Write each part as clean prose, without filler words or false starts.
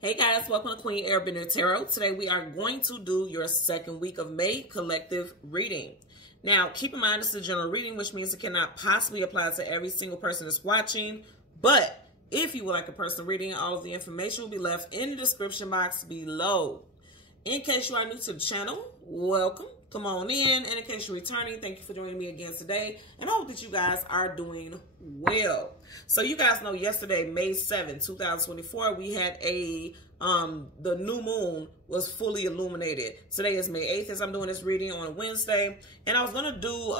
Hey guys, welcome to Queen Airbender Tarot. Today we are going to do your second week of May collective reading. Now, keep in mind this is a general reading, which means it cannot possibly apply to every single person that's watching. But if you would like a personal reading, all of the information will be left in the description box below. In case you are new to the channel, welcome. Come on in. And in case you're returning, thank you for joining me again today. And I hope that you guys are doing well. So you guys know yesterday, May 7th, 2024, we had the new moon was fully illuminated. Today is May 8th as I'm doing this reading on Wednesday. And I was going to do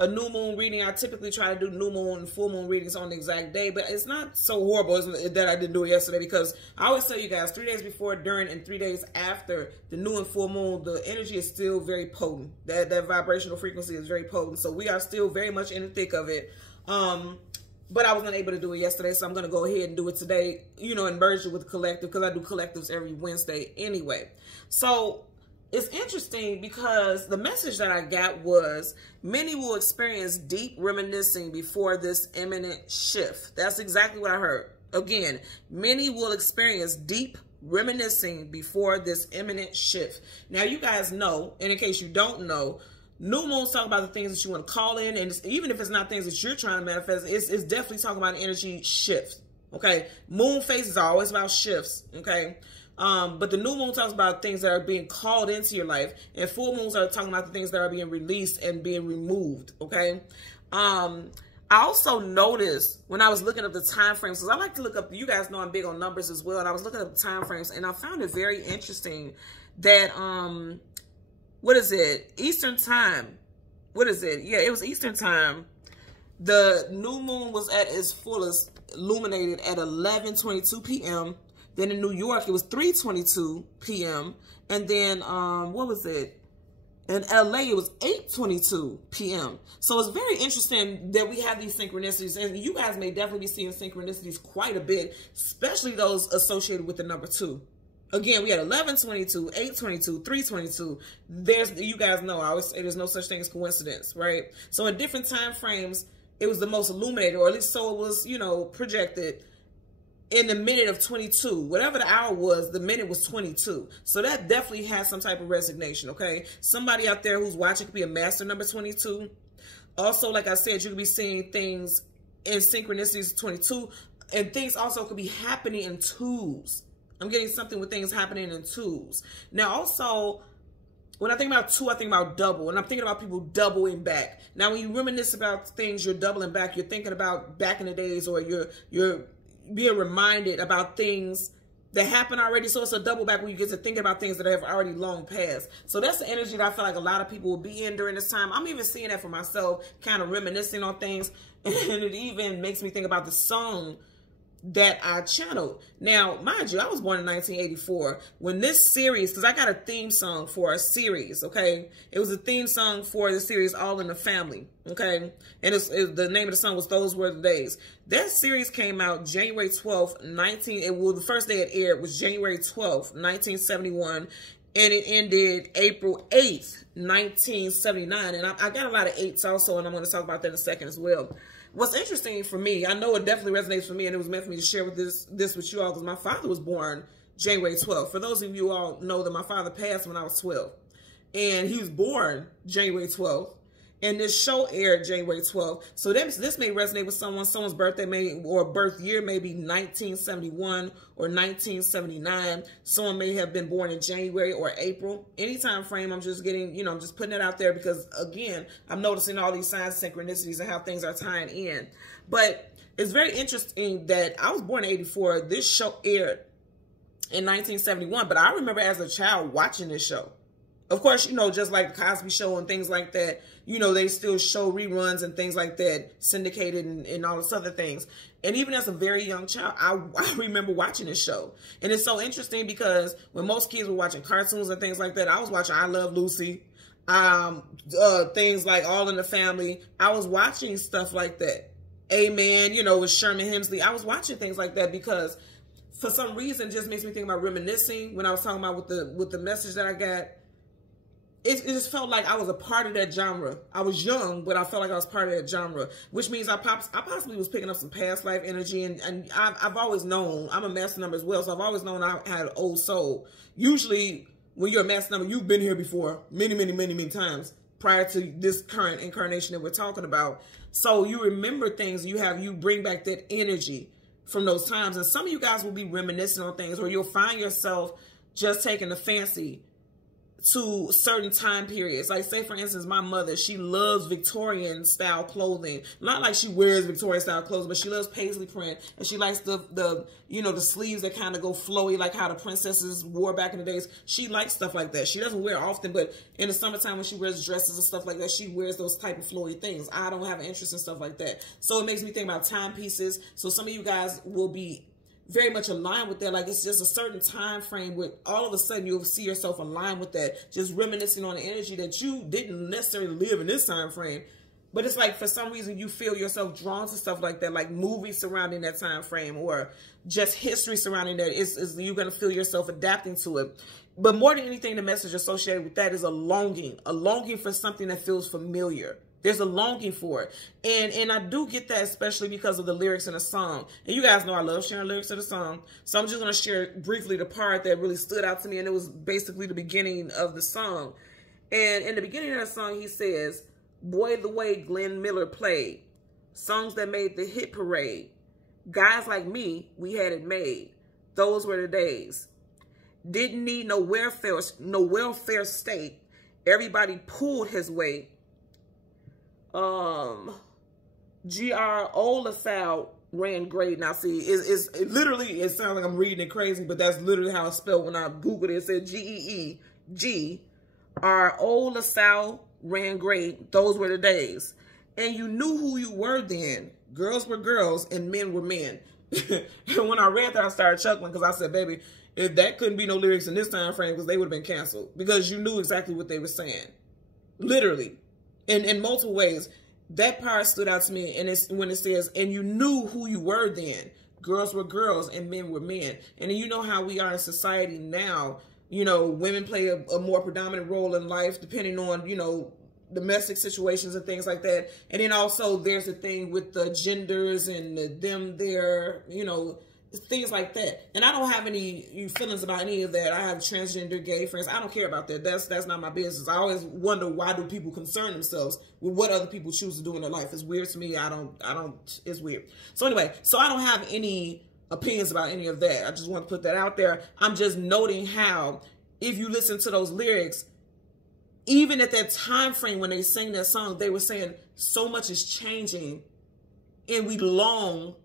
a new moon reading. I typically try to do new moon and full moon readings on the exact day, but it's not so horrible that I didn't do it yesterday, because I always tell you guys 3 days before, during, and 3 days after the new and full moon, the energy is still very potent. That vibrational frequency is very potent. So we are still very much in the thick of it. But I wasn't able to do it yesterday, so I'm going to go ahead and do it today, you know, and merge it with collective, because I do collectives every Wednesday anyway. So it's interesting because the message that I got was many will experience deep reminiscing before this imminent shift. That's exactly what I heard. Again, many will experience deep reminiscing before this imminent shift. Now, you guys know, and in case you don't know, new moons talk about the things that you want to call in, and even if it's not things that you're trying to manifest, it's definitely talking about an energy shift. Okay, moon phases are always about shifts. Okay. But the new moon talks about things that are being called into your life, and full moons are talking about the things that are being released and being removed. Okay. I also noticed when I was looking up the time frames, because I like to look up, you guys know I'm big on numbers as well, and I was looking up the time frames, and I found it very interesting that, what is it? Eastern time. What is it? Yeah, it was Eastern time. The new moon was at its fullest, illuminated at 11:22 p.m. Then in New York, it was 3:22 p.m. And then, what was it? In LA, it was 8:22 p.m. So it's very interesting that we have these synchronicities. And you guys may definitely be seeing synchronicities quite a bit, especially those associated with the number 2. Again, we had 11:22, 8:22, 3:22. You guys know, I always say there's no such thing as coincidence, right? So in different time frames, it was the most illuminated, or at least so it was, you know, projected. In the minute of 22, whatever the hour was, the minute was 22. So that definitely has some type of resignation, okay? Somebody out there who's watching could be a master number 22. Also, like I said, you could be seeing things in synchronicities 22, and things also could be happening in twos. I'm getting something with things happening in twos. Now, also, when I think about 2, I think about double, and I'm thinking about people doubling back. Now, when you reminisce about things you're doubling back, you're thinking about back in the days, or you're being reminded about things that happened already. So it's a double back when you get to thinking about things that have already long passed. So that's the energy that I feel like a lot of people will be in during this time. I'm even seeing that for myself, kind of reminiscing on things. And it even makes me think about the song that I channeled. Now, mind you, I was born in 1984. When this series, because I got a theme song for a series, okay? It was a theme song for the series All in the Family, okay? And the name of the song was Those Were the Days. That series came out January 12th, the first day it aired was January 12th, 1971. And it ended April 8th, 1979. And I got a lot of 8s also, and I'm going to talk about that in a second as well. What's interesting for me, I know it definitely resonates for me, and it was meant for me to share with this with you all, because my father was born January 12th. For those of you all know that my father passed when I was 12. And he was born January 12th. And this show aired January 12th. So this may resonate with someone's birthday or birth year may be 1971 or 1979. Someone may have been born in January or April. Any time frame, I'm just getting, you know, I'm just putting it out there because, again, I'm noticing all these signs, synchronicities, and how things are tying in. But it's very interesting that I was born in 84. This show aired in 1971. But I remember as a child watching this show. Of course, you know, just like the Cosby Show and things like that, you know, they still show reruns and things like that, syndicated and all this other things. And even as a very young child, I remember watching this show. And it's so interesting because when most kids were watching cartoons and things like that, I was watching I Love Lucy, things like All in the Family. I was watching stuff like that. Amen, you know, with Sherman Hemsley. I was watching things like that because for some reason it just makes me think about reminiscing when I was talking about with the message that I got. it just felt like I was a part of that genre. I was young, but I felt like I was part of that genre, which means I possibly was picking up some past life energy. And I've always known, I'm a master number as well, so I've always known I had an old soul. Usually, when you're a master number, you've been here before many times prior to this current incarnation that we're talking about. So you remember things, you bring back that energy from those times. And some of you guys will be reminiscing on things, or you'll find yourself just taking a fancy to certain time periods. Like, say for instance, my mother, she loves Victorian style clothing. Not like she wears Victorian style clothes, but she loves paisley print, and she likes the you know, the sleeves that kind of go flowy, like how the princesses wore back in the days. She likes stuff like that. She doesn't wear it often, but in the summertime when she wears dresses and stuff like that, she wears those type of flowy things. I don't have an interest in stuff like that. So it makes me think about timepieces. So some of you guys will be very much aligned with that. Like, it's just a certain time frame where all of a sudden you'll see yourself aligned with that, just reminiscing on the energy that you didn't necessarily live in this time frame. But it's like, for some reason, you feel yourself drawn to stuff like that, like movies surrounding that time frame, or just history surrounding that. You're going to feel yourself adapting to it. But more than anything, the message associated with that is a longing for something that feels familiar. There's a longing for it. And I do get that, especially because of the lyrics in the song. And you guys know I love sharing lyrics in the song. So I'm just going to share briefly the part that really stood out to me. And it was basically the beginning of the song. And in the beginning of the song, he says, "Boy, the way Glenn Miller played. Songs that made the hit parade. Guys like me, we had it made. Those were the days. Didn't need no welfare state. Everybody pulled his weight. G.R. LaSalle ran great." Now, see, it literally, it sounds like I'm reading it crazy, but that's literally how it's spelled when I Googled it. It said G.R. LaSalle ran great. Those were the days. And you knew who you were then. Girls were girls and men were men. And when I read that, I started chuckling because I said, baby, if that couldn't be no lyrics in this time frame, because they would have been canceled, because you knew exactly what they were saying. Literally. In multiple ways. That part stood out to me, and it's when it says, and you knew who you were then. Girls were girls and men were men. And you know how we are in society now. You know, women play a more predominant role in life depending on, you know, domestic situations and things like that. And then also there's the thing with the genders and their, you know, things like that. And I don't have any feelings about any of that. I have transgender gay friends. I don't care about that. That's not my business. I always wonder, why do people concern themselves with what other people choose to do in their life? It's weird to me. It's weird. So anyway, so I don't have any opinions about any of that. I just want to put that out there. I'm just noting how, if you listen to those lyrics, even at that time frame when they sang that song, they were saying so much is changing, and we long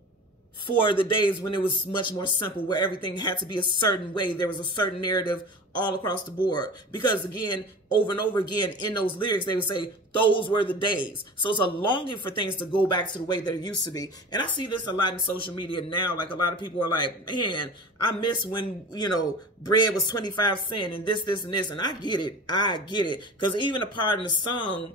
for the days when it was much more simple, where everything had to be a certain way. There was a certain narrative all across the board. Because again, over and over again in those lyrics, they would say, those were the days. So it's a longing for things to go back to the way that it used to be. And I see this a lot in social media now. Like, a lot of people are like, man, I miss when, you know, bread was 25 cents and this, and this. And I get it. I get it. Because even a part in the song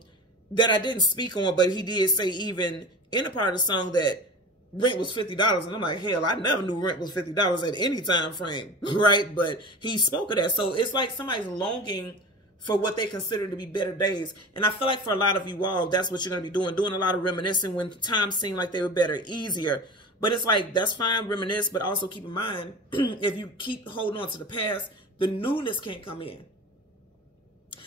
that I didn't speak on, but he did say, even in a part of the song, that rent was $50. And I'm like, hell, I never knew rent was $50 at any time frame, right? But he spoke of that. So it's like somebody's longing for what they consider to be better days. And I feel like for a lot of you all, that's what you're going to be doing a lot of reminiscing when times seem like they were better, easier. But it's like, that's fine, reminisce, but also keep in mind, if you keep holding on to the past, the newness can't come in.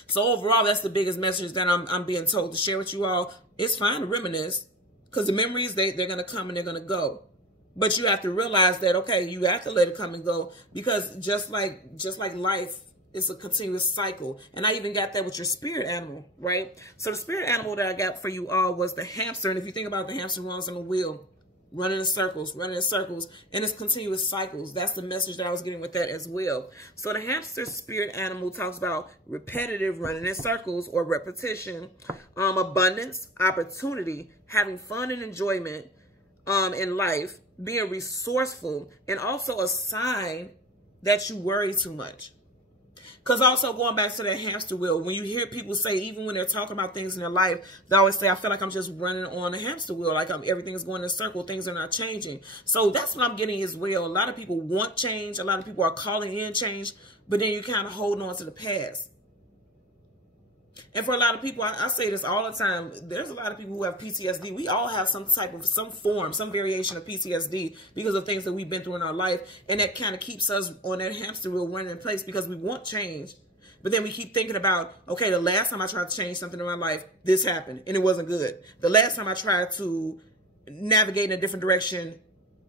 So overall, that's the biggest message that I'm being told to share with you all. It's fine to reminisce, because the memories, they're going to come and they're going to go. But you have to realize that, okay, you have to let it come and go, because just like life, it's a continuous cycle. And I even got that with your spirit animal, right? So the spirit animal that I got for you all was the hamster. And if you think about the hamster runs on a wheel, running in circles, and it's continuous cycles. That's the message that I was getting with that as well. So the hamster spirit animal talks about repetitive running in circles, or repetition, abundance, opportunity, having fun and enjoyment in life, being resourceful, and also a sign that you worry too much. Because also, going back to that hamster wheel, when you hear people say, even when they're talking about things in their life, they always say, I feel like I'm just running on a hamster wheel, like everything's going in a circle, things are not changing. So that's what I'm getting as well. A lot of people want change. A lot of people are calling in change, but then you kind of hold on to the past. And for a lot of people, I say this all the time, there's a lot of people who have PTSD. We all have some form, some variation of PTSD because of things that we've been through in our life. And that kind of keeps us on that hamster wheel running in place because we want change. But then we keep thinking about, okay, the last time I tried to change something in my life, this happened and it wasn't good. The last time I tried to navigate in a different direction,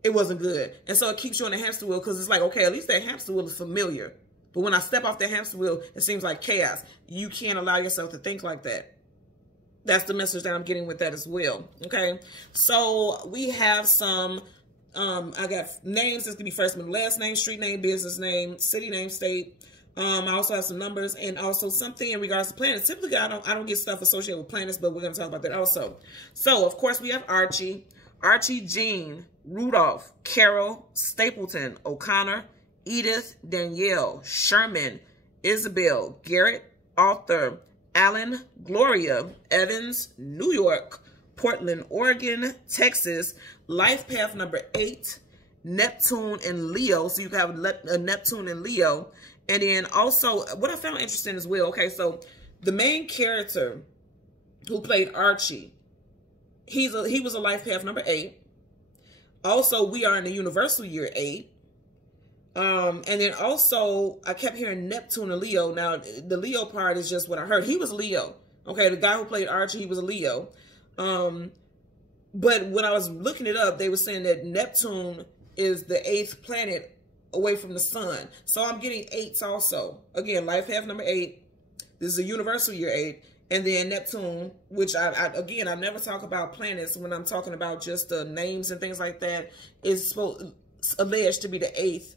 it wasn't good. And so it keeps you on the hamster wheel because it's like, okay, at least that hamster wheel is familiar. But when I step off the hamster wheel, it seems like chaos. You can't allow yourself to think like that. That's the message that I'm getting with that as well. Okay. So we have some, I got names. This could be first name, last name, street name, business name, city name, state. I also have some numbers and also something in regards to planets. Typically, I don't get stuff associated with planets, but we're going to talk about that also. So, of course, we have Archie, Jean, Rudolph, Carol, Stapleton, O'Connor, Edith, Danielle, Sherman, Isabel, Garrett, Arthur, Alan, Gloria, Evans, New York, Portland, Oregon, Texas, life path number 8, Neptune and Leo. So you have a Neptune and Leo. And then also what I found interesting as well. Okay, so the main character who played Archie, he was a life path number 8. Also, we are in the universal year 8. And then also, I kept hearing Neptune and Leo. Now, the Leo part is just what I heard. He was Leo. Okay, the guy who played Archie, he was a Leo. But when I was looking it up, they were saying that Neptune is the 8th planet away from the sun. So I'm getting 8s also. Again, life path number 8. This is a universal year 8. And then Neptune, which again, I never talk about planets when I'm talking about just the names and things like that, is alleged to be the 8th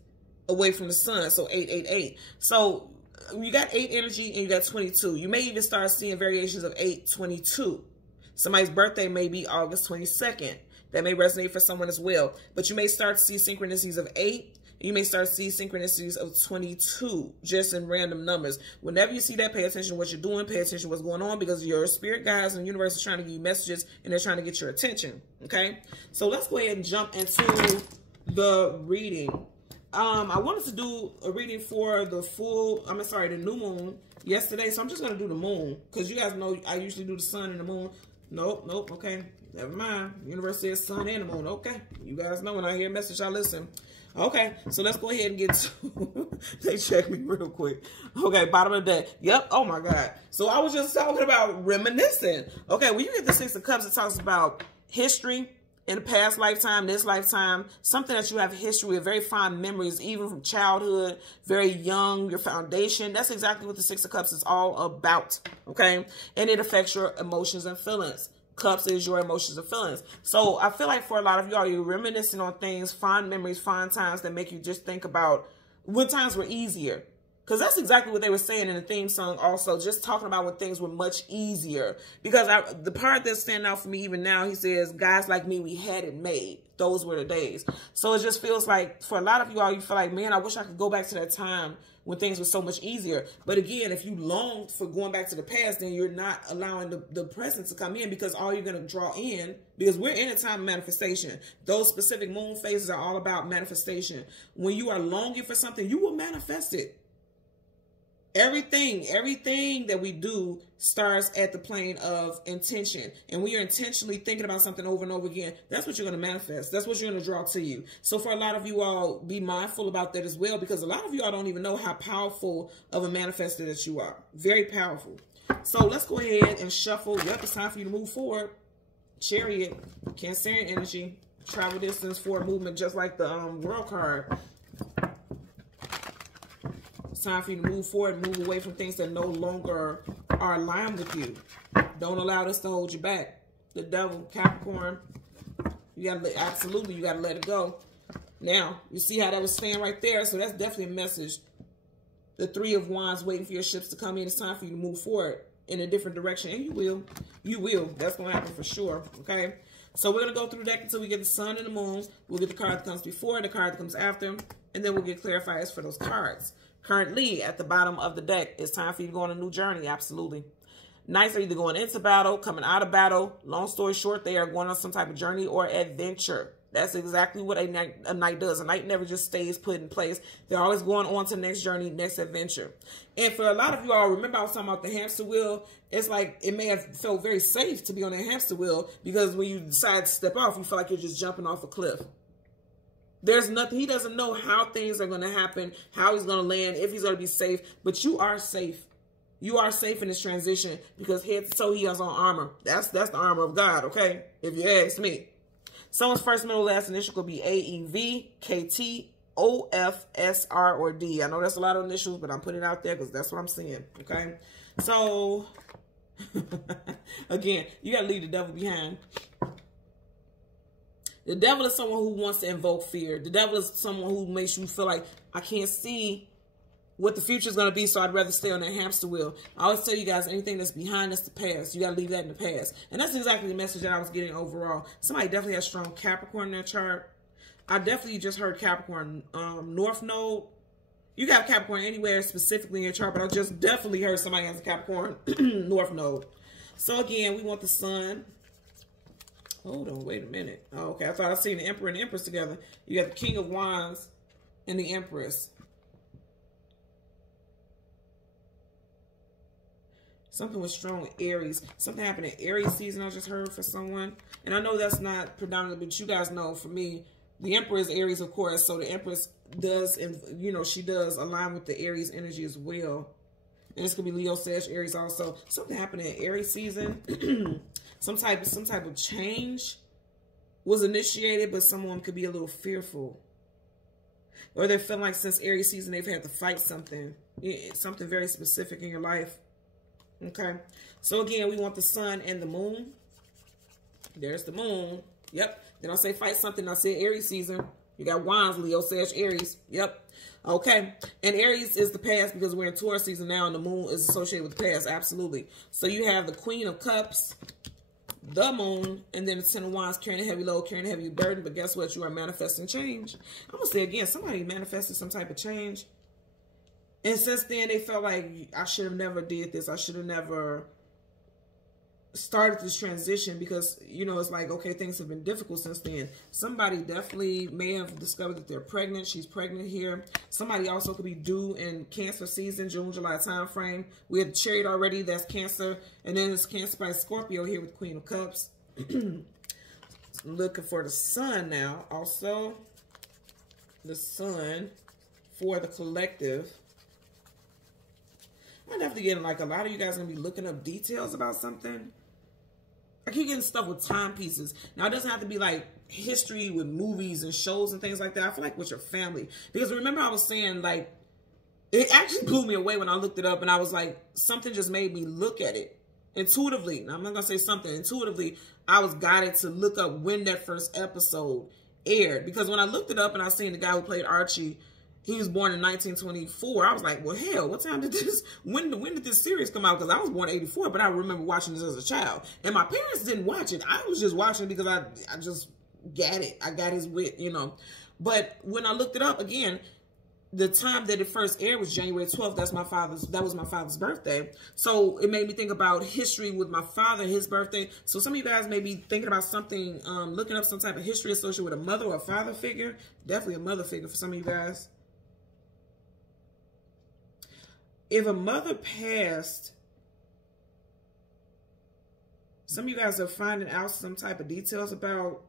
away from the sun. So 888. So you got 8 energy and you got 22. You may even start seeing variations of 822. Somebody's birthday may be August 22nd. That may resonate for someone as well. But you may start to see synchronicities of 8. You may start to see synchronicities of 22, just in random numbers. Whenever you see that, pay attention to what you're doing. Pay attention to what's going on because your spirit guides and the universe is trying to give you messages and they're trying to get your attention. Okay? So let's go ahead and jump into the reading. I wanted to do a reading for the the new moon yesterday. So I'm just going to do the moon because you guys know I usually do the sun and the moon. Nope. Okay. Never mind. Universe says sun and the moon. Okay. You guys know when I hear a message, I listen. Okay. So let's go ahead and get to they check me real quick. Okay. Bottom of the deck. Yep. Oh my God. So I was just talking about reminiscing. Okay. When you get the 6 of Cups, it talks about history. In the past lifetime, this lifetime, something that you have history with, very fond memories, even from childhood, very young, your foundation. That's exactly what the 6 of Cups is all about, okay? And it affects your emotions and feelings. Cups is your emotions and feelings. So I feel like for a lot of y'all, you're reminiscing on things, fond memories, fond times that make you just think about when times were easier. Because that's exactly what they were saying in the theme song also, just talking about when things were much easier. Because the part that's standing out for me even now, he says, guys like me, we had it made. Those were the days. So it just feels like, for a lot of you all, you feel like, man, I wish I could go back to that time when things were so much easier. But again, if you long for going back to the past, then you're not allowing the present to come in because all you're going to draw in, because we're in a time of manifestation. Those specific moon phases are all about manifestation. When you are longing for something, you will manifest it. Everything that we do starts at the plane of intention. And when you're intentionally thinking about something over and over again, that's what you're going to manifest. That's what you're going to draw to you. So for a lot of you all, be mindful about that as well, because a lot of you all don't even know how powerful of a manifester that you are. Very powerful. So let's go ahead and shuffle. Yep, it's time for you to move forward. Chariot, Cancerian energy, travel distance, forward movement, just like the World card. It's time for you to move forward, move away from things that no longer are aligned with you. Don't allow this to hold you back. The Devil, Capricorn, you gotta let it go. Now, you see how that was staying right there? So that's definitely a message. The 3 of Wands waiting for your ships to come in. It's time for you to move forward in a different direction. And you will. You will. That's going to happen for sure. Okay? So we're going to go through the deck until we get the sun and the moon. We'll get the card that comes before, the card that comes after, and then we'll get clarifiers for those cards. Currently, at the bottom of the deck, it's time for you to go on a new journey. Absolutely. Knights are either going into battle, coming out of battle. Long story short, they are going on some type of journey or adventure. That's exactly what a knight does. A knight never just stays put in place. They're always going on to the next journey, next adventure. And for a lot of you all, remember I was talking about the hamster wheel? It's like it may have felt very safe to be on a hamster wheel because when you decide to step off, you feel like you're just jumping off a cliff. There's nothing. He doesn't know how things are going to happen, how he's going to land, if he's going to be safe. But you are safe. You are safe in this transition because head to toe he has on armor. That's the armor of God, okay? If you ask me. Someone's first, middle, last initial could be A-E-V, K-T, O-F-S-R, or D. I know that's a lot of initials, but I'm putting it out there because that's what I'm seeing, okay? So, again, you got to leave the devil behind. The devil is someone who wants to invoke fear. The devil is someone who makes you feel like, I can't see what the future is going to be, so I'd rather stay on that hamster wheel. I always tell you guys, anything that's behind us, the past. You got to leave that in the past. And that's exactly the message that I was getting overall. Somebody definitely has strong Capricorn in their chart. I definitely just heard Capricorn North Node. You got Capricorn anywhere specifically in your chart, but I just definitely heard somebody has a Capricorn North Node. So again, we want the sun. Hold on, wait a minute. Oh, okay, I thought I seen the Emperor and the Empress together. You got the King of Wands and the Empress. Something was strong with Aries. Something happened in Aries season I just heard for someone. And I know that's not predominantly, but you guys know for me, the Emperor is Aries, of course. So the Empress does, and you know, she does align with the Aries energy as well. And this could be Leo, Sag, Aries also. Something happened in Aries season. some type of change was initiated, but someone could be a little fearful. Or they feel like since Aries season, they've had to fight something. Something very specific in your life. Okay, so again, we want the sun and the moon. There's the moon. Yep. Then I'll say fight something. I said Aries season. You got Wands, Leo, Sag, Aries. Yep. Okay. And Aries is the past because we're in Taurus season now, and the moon is associated with the past. Absolutely. So you have the Queen of Cups, the moon, and then the Ten of Wands, carrying a heavy load, carrying a heavy burden. But guess what? You are manifesting change. I'm going to say again, somebody manifested some type of change. And since then, they felt like, I should have never did this. I should have never started this transition because, you know, it's like, okay, things have been difficult since then. Somebody definitely may have discovered that they're pregnant. She's pregnant here. Somebody also could be due in Cancer season, June, July time frame. We had Chariot already. That's Cancer. And then it's Cancer by Scorpio here with Queen of Cups. Looking for the sun now. Also, the sun for the collective. I'm definitely getting like a lot of you guys are going to be looking up details about something. I keep getting stuff with timepieces. Now, it doesn't have to be like history with movies and shows and things like that. I feel like with your family. Because remember I was saying like, it actually blew me away when I looked it up and I was like, something just made me look at it intuitively. Now, I'm not going to say something. Intuitively, I was guided to look up when that first episode aired. Because when I looked it up and I seen the guy who played Archie, he was born in 1924. I was like, well, hell, what time did this, when did this series come out? Because I was born in 84, but I remember watching this as a child. And my parents didn't watch it. I was just watching it because I just got it. I got his wit, you know. But when I looked it up, again, the time that it first aired was January 12th. That was my father's birthday. So it made me think about history with my father, his birthday. So some of you guys may be thinking about something, looking up some type of history associated with a mother or a father figure. Definitely a mother figure for some of you guys. If a mother passed, some of you guys are finding out some type of details about,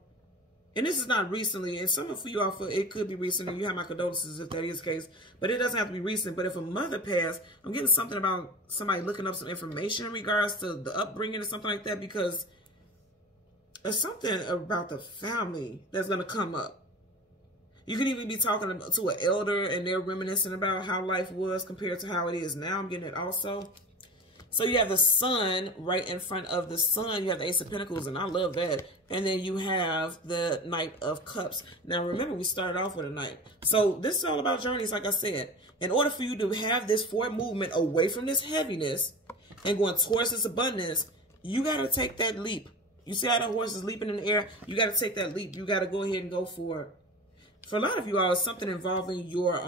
and this is not recently, and some of you all, it could be recent, and you have my condolences if that is the case, but it doesn't have to be recent. But if a mother passed, I'm getting something about somebody looking up some information in regards to the upbringing or something like that, because there's something about the family that's going to come up. You can even be talking to an elder and they're reminiscing about how life was compared to how it is now. I'm getting it also. So you have the sun right in front of the sun. You have the Ace of Pentacles, and I love that. And then you have the Knight of Cups. Now, remember, we started off with a Knight. So this is all about journeys, like I said. In order for you to have this forward movement away from this heaviness and going towards this abundance, you got to take that leap. You see how that horse is leaping in the air? You got to take that leap. You got to go ahead and go for it. For a lot of you all, it's something involving your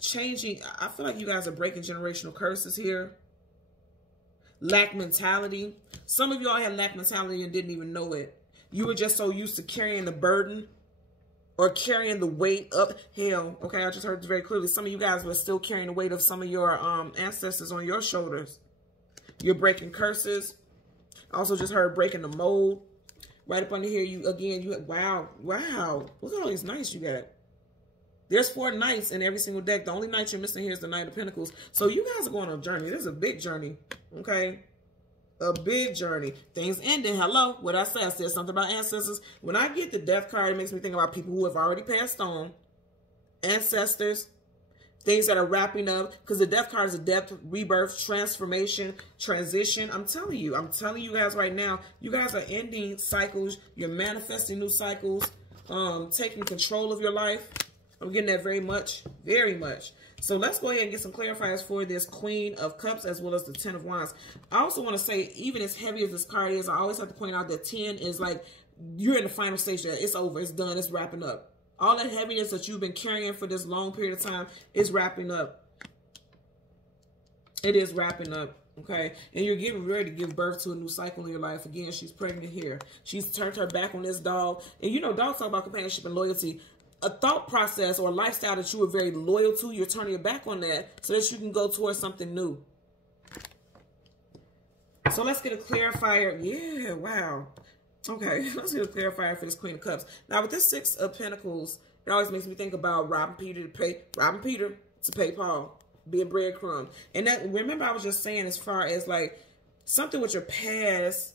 changing. I feel like you guys are breaking generational curses here. Lack mentality. Some of you all had lack mentality and didn't even know it. You were just so used to carrying the burden or carrying the weight of hell. Okay, I just heard this very clearly. Some of you guys were still carrying the weight of some of your ancestors on your shoulders. You're breaking curses. I also just heard breaking the mold. Right up under here, wow. Look at all these knights you got. There's 4 knights in every single deck. The only knight you're missing here is the Knight of Pentacles. So you guys are going on a journey. This is a big journey, okay? A big journey. Things ending. Hello. What I said something about ancestors. When I get the death card, it makes me think about people who have already passed on. Ancestors. Things that are wrapping up. Because the death card is a death, rebirth, transformation, transition. I'm telling you guys right now, you guys are ending cycles. You're manifesting new cycles. Taking control of your life. I'm getting that very much. Very much. So let's go ahead and get some clarifiers for this Queen of Cups as well as the 10 of Wands. I also want to say, even as heavy as this card is, I always have to point out that 10 is like, you're in the final stage. It's over. It's done. It's wrapping up. All that heaviness that you've been carrying for this long period of time is wrapping up. It is wrapping up. Okay. And you're getting ready to give birth to a new cycle in your life. Again, she's pregnant here. She's turned her back on this dog. And you know, dogs talk about companionship and loyalty. A thought process or a lifestyle that you were very loyal to, you're turning your back on that so that you can go towards something new. So let's get a clarifier. Yeah, wow. Okay, let's get a clarifier for this Queen of Cups. Now, with this 6 of Pentacles, it always makes me think about robbing Peter to pay Paul, being breadcrumb. And that, remember, I was just saying, as far as like something with your past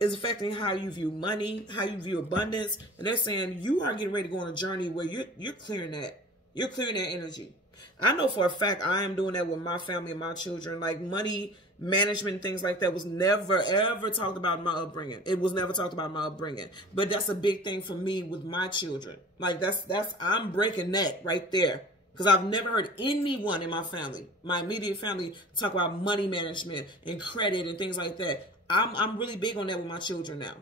is affecting how you view money, how you view abundance. And they're saying you are getting ready to go on a journey where you're clearing that. You're clearing that energy. I know for a fact I am doing that with my family and my children. Like money management and things like that was never, ever talked about in my upbringing. It was never talked about in my upbringing. But that's a big thing for me with my children. Like I'm breaking that right there. Because I've never heard anyone in my family, my immediate family, talk about money management and credit and things like that. I'm really big on that with my children now.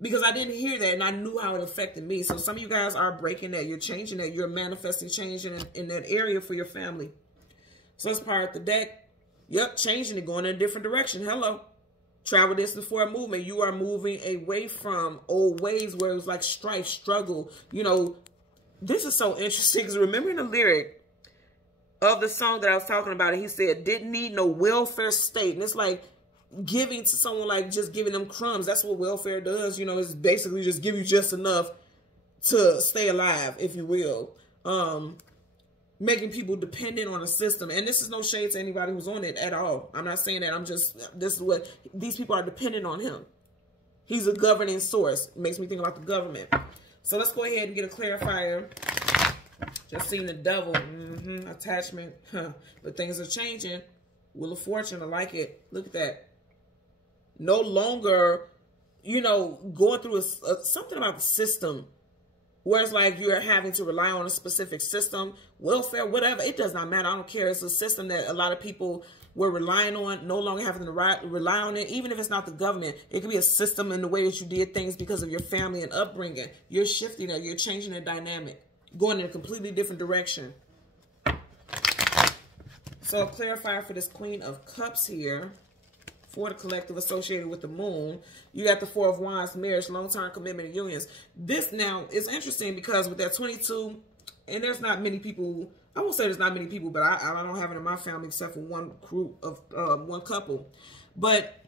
Because I didn't hear that and I knew how it affected me. So some of you guys are breaking that. You're changing that. You're manifesting change in that area for your family. So let's part the deck. Yep, changing it, going in a different direction. Hello. Travel distance for a movement. You are moving away from old ways where it was like strife, struggle. You know, this is so interesting because remember the lyric of the song that I was talking about, and he said, didn't need no welfare state. And it's like, giving to someone, like just giving them crumbs. That's what welfare does. You know, it's basically just give you just enough to stay alive, if you will. Making people dependent on a system. And this is no shade to anybody who's on it at all. I'm not saying that. This is what, these people are dependent on him. He's a governing source. It makes me think about the government. So let's go ahead and get a clarifier. Just seeing the devil. Attachment. But things are changing. Wheel of Fortune. I like it. Look at that. No longer, you know, going through something about the system where it's like you're having to rely on a specific system, welfare, whatever. It does not matter. I don't care. It's a system that a lot of people were relying on, no longer having to rely on it. Even if it's not the government, it could be a system in the way that you did things because of your family and upbringing. You're shifting it. You're changing the dynamic, going in a completely different direction. So a clarifier for this Queen of Cups here. For the collective associated with the moon, you got the 4 of Wands, marriage, long-term commitment, and unions. This now is interesting because with that 22, and there's not many people, I won't say there's not many people, but I don't have it in my family except for one group of one couple. But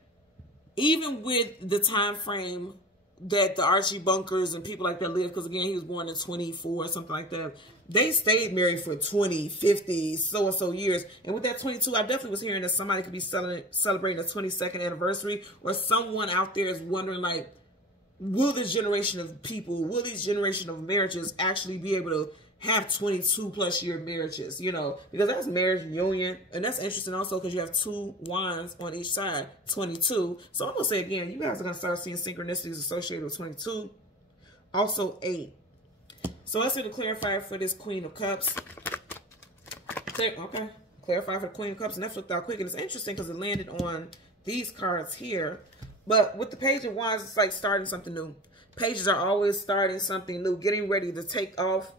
even with the time frame that the Archie Bunkers and people like that live, because again, he was born in 24 or something like that, they stayed married for 20, 50, so-and-so years. And with that 22, I definitely was hearing that somebody could be celebrating a 22nd anniversary, or someone out there is wondering, like, will this generation of people, will these generation of marriages actually be able to have 22-plus year marriages, you know? Because that's marriage and union. And that's interesting also because you have 2 wands on each side, 22. So I'm going to say again, you guys are going to start seeing synchronicities associated with 22. Also 8. So let's do the clarifier for this Queen of Cups. Okay. Clarifier for the Queen of Cups. And that flipped out quick. And it's interesting because it landed on these cards here. But with the Page of Wands, it's like starting something new. Pages are always starting something new, getting ready to take off.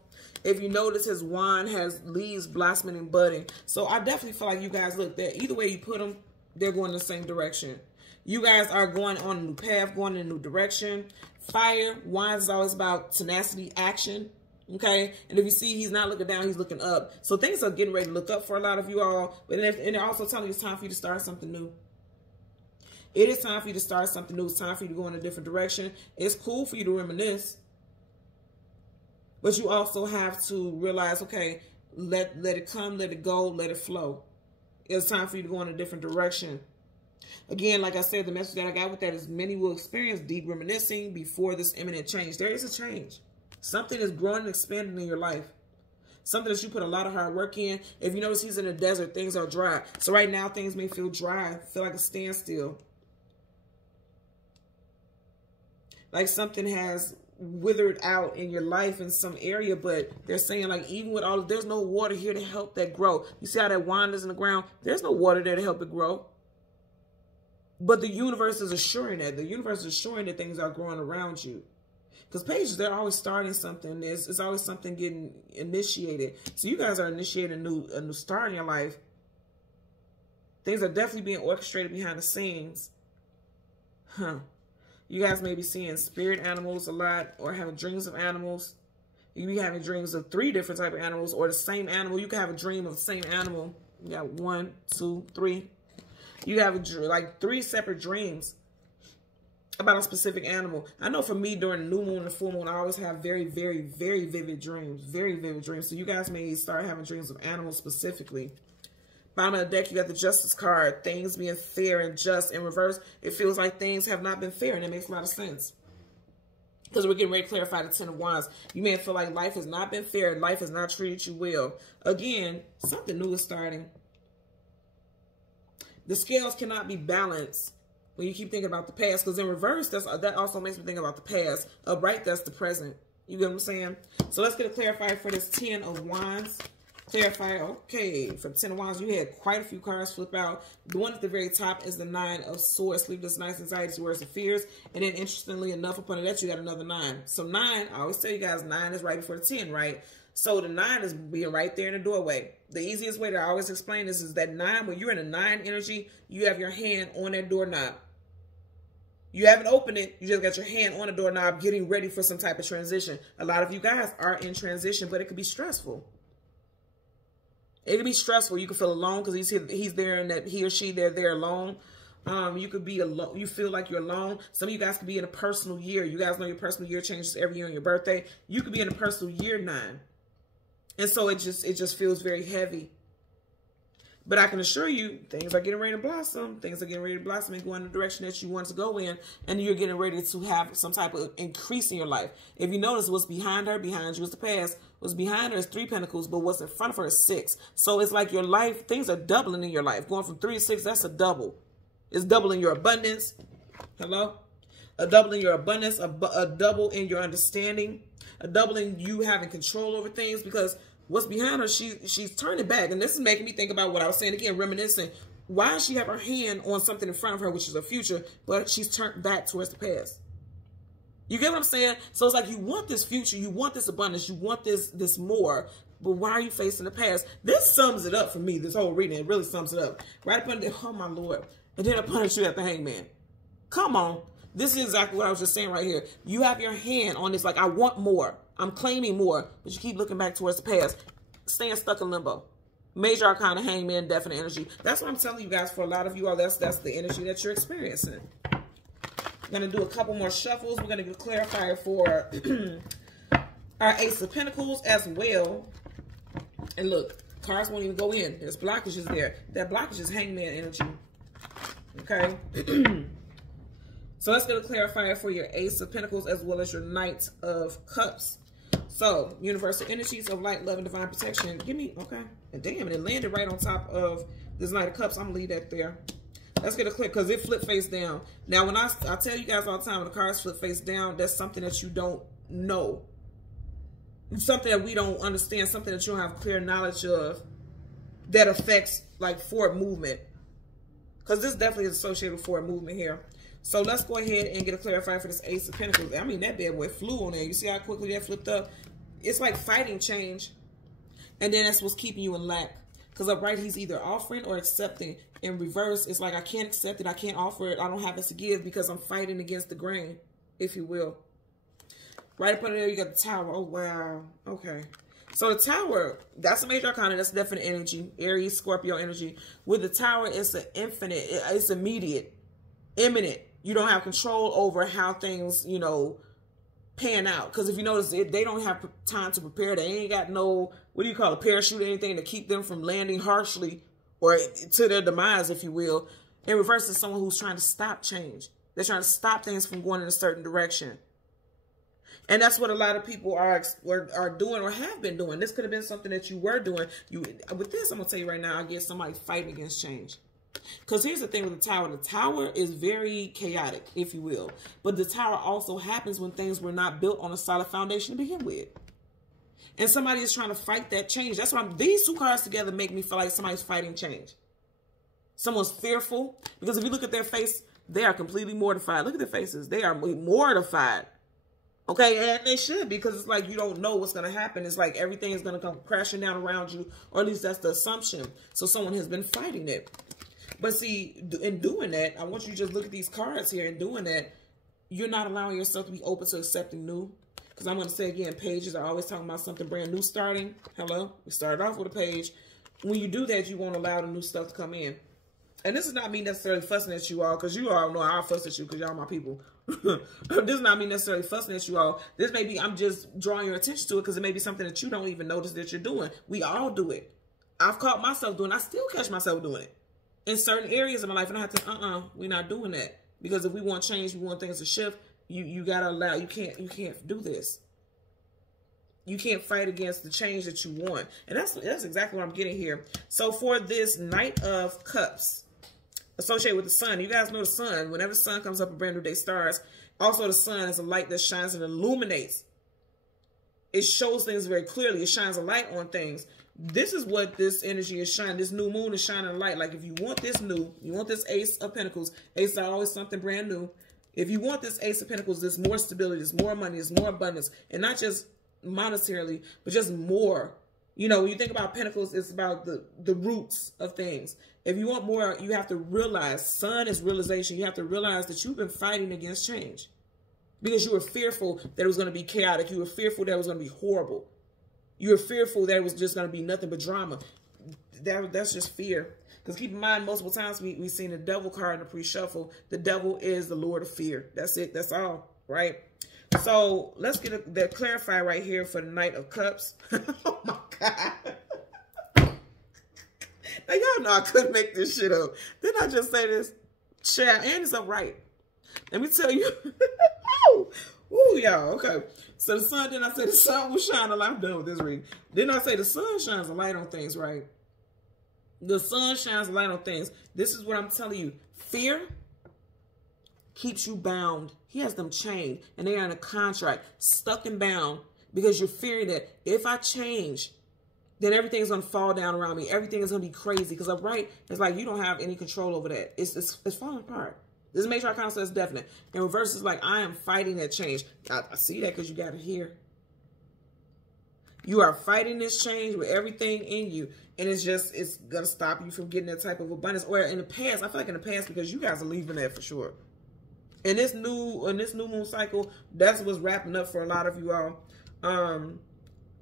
If you notice, his wand has leaves blossoming and budding. So I definitely feel like you guys, look, that either way you put them, they're going in the same direction. You guys are going on a new path, going in a new direction. Fire, Wands is always about tenacity, action. Okay, and if you see he's not looking down, he's looking up. So things are getting ready to look up for a lot of you all. But and they're also telling you it's time for you to start something new. It is time for you to start something new. It's time for you to go in a different direction. It's cool for you to reminisce. But you also have to realize, okay, let it come, let it go, let it flow. It's time for you to go in a different direction. Again, like I said, the message that I got with that is many will experience deep reminiscing before this imminent change. There is a change. Something is growing and expanding in your life. Something that you put a lot of hard work in. If you notice he's in the desert, things are dry. So right now, things may feel dry, feel like a standstill. Like something has withered out in your life in some area, but they're saying like even with all of, there's no water here to help that grow. You see how that wand is in the ground? There's no water there to help it grow. But the universe is assuring that. The universe is assuring that things are growing around you. Because pages, they're always starting something. It's always something getting initiated. So you guys are initiating a new start in your life. Things are definitely being orchestrated behind the scenes. You guys may be seeing spirit animals a lot or having dreams of animals. You can be having dreams of 3 different types of animals or the same animal. You can have a dream of the same animal. You got 1, 2, 3. You have like 3 separate dreams about a specific animal. I know for me, during the new moon and the full moon, I always have very, very, very vivid dreams. Very vivid dreams. So you guys may start having dreams of animals specifically. Bottom of the deck, you got the Justice card. Things being fair and just. In reverse, it feels like things have not been fair, and it makes a lot of sense. Because we're getting ready to clarify the 10 of Wands. You may feel like life has not been fair and life has not treated you well. Again, something new is starting. The scales cannot be balanced when you keep thinking about the past, because in reverse, that also makes me think about the past. Upright, that's the present. You get what I'm saying? So let's get a clarifier for this 10 of Wands. Clarifier, okay, for the 10 of Wands, you had quite a few cards flip out. The one at the very top is the 9 of Swords, sleepless nights, anxieties, worries, and fears. And then, interestingly enough, upon that, you got another 9. So 9, I always tell you guys, 9 is right before the 10, right? So the 9 is being right there in the doorway. The easiest way to always explain this is that 9, when you're in a 9 energy, you have your hand on that doorknob. You haven't opened it. You just got your hand on the doorknob getting ready for some type of transition. A lot of you guys are in transition, but it could be stressful. It can be stressful. You can feel alone because he's there and that he or she, they're there alone. You could be alone. You feel like you're alone. Some of you guys could be in a personal year. You guys know your personal year changes every year on your birthday. You could be in a personal year 9. And so it just feels very heavy. But I can assure you, things are getting ready to blossom. Things are getting ready to blossom and go in the direction that you want to go in. And you're getting ready to have some type of increase in your life. If you notice, what's behind her, behind you is the past. What's behind her is 3 pentacles, but what's in front of her is 6. So it's like your life, things are doubling in your life. Going from 3 to 6, that's a double. It's doubling your abundance. Hello? A double in your abundance, a double in your understanding, a double in you having control over things, because what's behind her, she's turning back. And this is making me think about what I was saying again, reminiscing. Why does she have her hand on something in front of her, which is her future, but she's turned back towards the past? You get what I'm saying? So it's like you want this future, you want this abundance, you want this more, but why are you facing the past? This sums it up for me, this whole reading. It really sums it up. Right up under, oh my Lord. And then I punish you at the hangman. Come on. This is exactly what I was just saying right here. You have your hand on this, like, I want more. I'm claiming more, but you keep looking back towards the past, staying stuck in limbo. Major arcana, hangman, definite energy. That's what I'm telling you guys. For a lot of you all, that's the energy that you're experiencing. We're going to do a couple more shuffles. We're going to get a clarifier for our Ace of Pentacles as well. And look, cards won't even go in. There's blockages there. That blockage is hangman energy. Okay. So let's get a clarifier for your Ace of Pentacles as well as your Knight of Cups. So, universal energies of light, love, and divine protection. Give me, okay. And damn, it landed right on top of this Knight of Cups. I'm going to leave that there. Let's get a clip because it flipped face down. Now, when I tell you guys all the time, when the cards flip face down, that's something that you don't know. Something that we don't understand, something that you don't have clear knowledge of that affects, like, forward movement. Because this definitely is associated with forward movement here. So let's go ahead and get a clarifier for this Ace of Pentacles. I mean, that bad boy flew on there. You see how quickly that flipped up? It's like fighting change. And then that's what's keeping you in lack. Because upright, he's either offering or accepting. In reverse, it's like, I can't accept it. I can't offer it. I don't have it to give because I'm fighting against the grain, if you will. Right up under there, you got the Tower. Oh, wow. Okay. So the Tower, that's a major arcana. That's definite energy. Aries, Scorpio energy. With the Tower, it's an infinite. It's immediate. Imminent. You don't have control over how things, you know, pan out. Because if you notice, they don't have time to prepare. They ain't got no, what do you call it, parachute or anything to keep them from landing harshly or to their demise, if you will. In reverse, is someone who's trying to stop change. They're trying to stop things from going in a certain direction. And that's what a lot of people are doing or have been doing. This could have been something that you were doing. With this, I'm going to tell you right now, I get somebody fighting against change. Because here's the thing with the Tower. The Tower is very chaotic, if you will. But the Tower also happens when things were not built on a solid foundation to begin with. And somebody is trying to fight that change. That's why these two cards together make me feel like somebody's fighting change. Someone's fearful. Because if you look at their face, they are completely mortified. Look at their faces. They are mortified. Okay, and they should, because it's like you don't know what's going to happen. It's like everything is going to come crashing down around you, or at least that's the assumption. So someone has been fighting it. But see, in doing that, I want you to just look at these cards here. In doing that, you're not allowing yourself to be open to accepting new. Because I'm going to say again, pages are always talking about something brand new starting. Hello? We started off with a page. When you do that, you won't allow the new stuff to come in. And this is not me necessarily fussing at you all, because you all know I'll fuss at you because y'all my people. This is not me necessarily fussing at you all. This may be, I'm just drawing your attention to it because it may be something that you don't even notice that you're doing. We all do it. I've caught myself doing it. I still catch myself doing it in certain areas of my life. And I have to, we're not doing that. Because if we want change, we want things to shift, you got to allow, you can't do this. You can't fight against the change that you want. And that's exactly what I'm getting here. So for this Knight of Cups, associated with the sun. You guys know the sun. Whenever the sun comes up, a brand new day starts. Also, the sun is a light that shines and illuminates. It shows things very clearly. It shines a light on things. This is what this energy is shining. This new moon is shining a light. Like if you want this new, you want this Ace of Pentacles. Ace is always something brand new. If you want this Ace of Pentacles, there's more stability, there's more money, there's more abundance. And not just monetarily, but just more. You know, when you think about Pentacles, it's about the roots of things. If you want more, you have to realize, sun is realization. You have to realize that you've been fighting against change. Because you were fearful that it was going to be chaotic. You were fearful that it was going to be horrible. You were fearful that it was just going to be nothing but drama. That's just fear. Because keep in mind, multiple times we've seen the devil card in the pre-shuffle. The devil is the Lord of fear. That's it. That's all. Right? So let's get that clarified right here for the Knight of Cups. Oh my God. Now, y'all know I couldn't make this shit up. Didn't I just say this? Child, and it's upright. Let me tell you. Ooh, y'all. Okay. So the sun, didn't I say the sun will shine a light? I'm done with this reading. Didn't I say the sun shines a light on things, right? The sun shines a light on things. This is what I'm telling you. Fear keeps you bound. He has them chained, and they are in a contract, stuck and bound, because you're fearing that if I change, then everything's going to fall down around me. Everything is going to be crazy. Because upright, it's like you don't have any control over that. It's falling apart. This major arcana says definite. In reverse, it's like I am fighting that change. I see that because you got it here. You are fighting this change with everything in you. And it's going to stop you from getting that type of abundance. Or in the past, I feel like in the past, because you guys are leaving that for sure. In this new moon cycle, that's what's wrapping up for a lot of you all.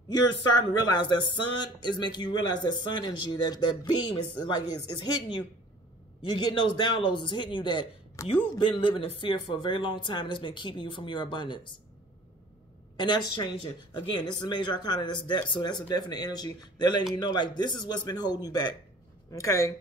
You're starting to realize that sun is making you realize that sun energy, that beam is like it's hitting you. You're getting those downloads. It's hitting you that you've been living in fear for a very long time, and it's been keeping you from your abundance. And that's changing. Again, this is a major arcana. That's depth, so that's a definite energy. They're letting you know, like, this is what's been holding you back. Okay?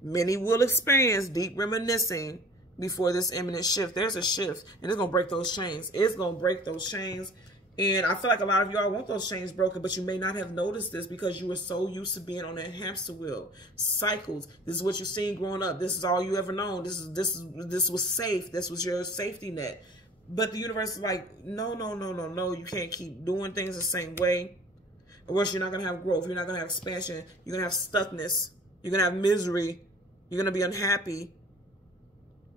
Many will experience deep reminiscing before this imminent shift. There's a shift, and it's going to break those chains. It's going to break those chains. And I feel like a lot of y'all want those chains broken, but you may not have noticed this because you were so used to being on that hamster wheel. Cycles. This is what you've seen growing up. This is all you ever known. This was safe. This was your safety net. But the universe is like, no, no, no, no, no. You can't keep doing things the same way. Or else you're not going to have growth. You're not going to have expansion. You're going to have stuckness. You're going to have misery. You're going to be unhappy.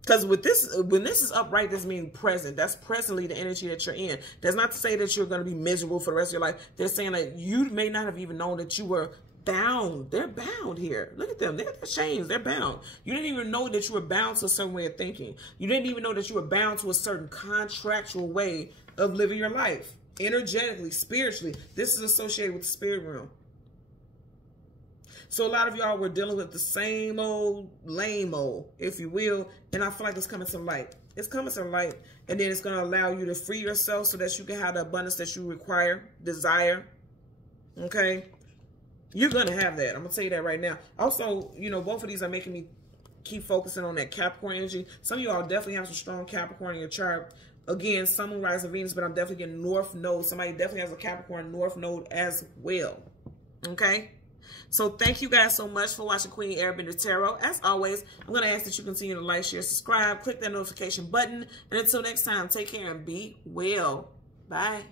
Because with this, when this is upright, this means present. That's presently the energy that you're in. That's not to say that you're going to be miserable for the rest of your life. They're saying that you may not have even known that you were bound. They're bound here. Look at them. They got their chains. They're bound. You didn't even know that you were bound to a certain way of thinking. You didn't even know that you were bound to a certain contractual way of living your life. Energetically, spiritually. This is associated with the spirit realm. So a lot of y'all were dealing with the same old lame old, if you will. And I feel like it's coming to light. It's coming to light. And then it's going to allow you to free yourself so that you can have the abundance that you require, desire. Okay? You're going to have that. I'm going to tell you that right now. Also, you know, both of these are making me keep focusing on that Capricorn energy. Some of y'all definitely have some strong Capricorn in your chart. Again, Sun, Moon, Rising, Venus, but I'm definitely getting North Node. Somebody definitely has a Capricorn North Node as well. Okay? So thank you guys so much for watching Queen Airbender Tarot. As always, I'm going to ask that you continue to like, share, subscribe, click that notification button. And until next time, take care and be well. Bye.